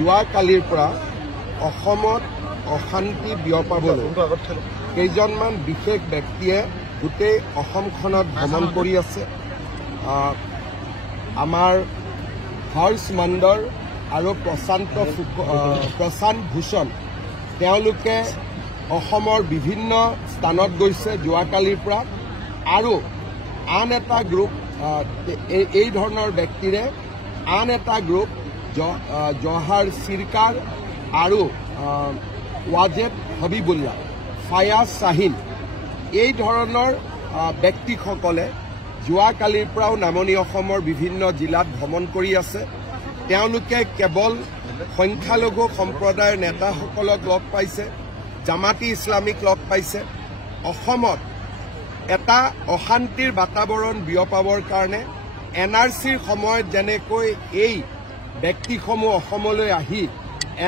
যোৱাকালিৰ পৰা অসমত অশান্তি বিয়পাবলৈ কেইজনমান বিশেষ ব্যক্তিয়ে গোটেই অসমখনত ভ্ৰমণ কৰি আছে। আমাৰ হৰ্ষ মণ্ডল আৰু প্ৰশান্ত ভূষণ তেওঁলোকে অসমৰ বিভিন্ন স্থানত গৈছে যোৱাকালিৰ পৰা। আৰু আন এটা গ্ৰুপ এই ধৰণৰ ব্যক্তিৰে আন এটা গ্ৰুপ জহাৰ চিৰকাৰ আৰু ৱাজেদ হাবিবুল্লাহ, ফায়াজ শাহিন এই ধৰণৰ ব্যক্তিসকলে যোৱাকালিৰ পৰাও নামনি অসমৰ বিভিন্ন জিলাত ভ্ৰমণ কৰি আছে। তেওঁলোকে কেৱল সংখ্যালঘু সম্প্ৰদায়ৰ নেতাসকলক লগ পাইছে, জামাতি ইছলামিক লগ পাইছে। অসমত এটা অশান্তিৰ বাতাবৰণ বিয়পাবৰ কাৰণে NRCৰ সময়ত যেনেকৈ এই ব্যক্তিসমূহ অসমলৈ আহি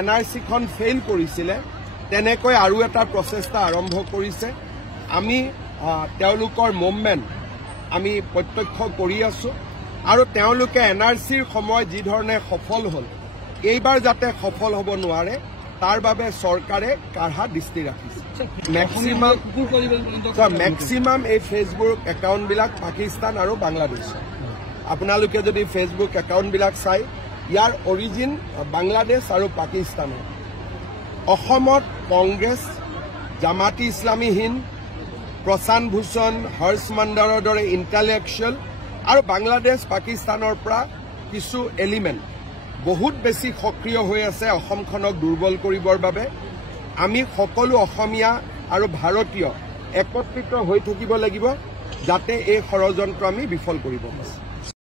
NRCখন ফেইল কৰিছিলে, তেনেকৈ আৰু এটা প্ৰচেষ্টা আৰম্ভ কৰিছে। আমি তেওঁলোকৰ মুভমেণ্ট আমি প্ৰত্যক্ষ কৰি আছো আৰু তেওঁলোকে NRCৰ সময় যি ধৰণে সফল হ'ল, এইবাৰ যাতে সফল হ'ব নোৱাৰে তাৰ বাবে চৰকাৰে কাঢ়া দৃষ্টি ৰাখিছে। মেক্সিমাম এই ফেচবুক একাউণ্টবিলাক পাকিস্তান আৰু বাংলাদেশ। আপোনালোকে যদি ফেচবুক একাউণ্টবিলাক চাই, ইয়াৰ অৰিজিন বাংলাদেশ আৰু পাকিস্তানৰ। অসমত কংগ্ৰেছ, জামাতি ইছলামী হিন্দ, প্ৰশান্ত ভূষণ, হৰ্ষ মণ্ডলৰ দৰে ইণ্টেলেকচুৱেল আৰু বাংলাদেশ পাকিস্তানৰ পৰা কিছু এলিমেণ্ট বহুত বেছি সক্ৰিয় হৈ আছে অসমখনক দুৰ্বল কৰিবৰ বাবে। আমি সকলো অসমীয়া আৰু ভাৰতীয় একত্ৰিত হৈ থাকিব লাগিব যাতে এই ষড়যন্ত্ৰ আমি বিফল কৰিব পাৰোঁ।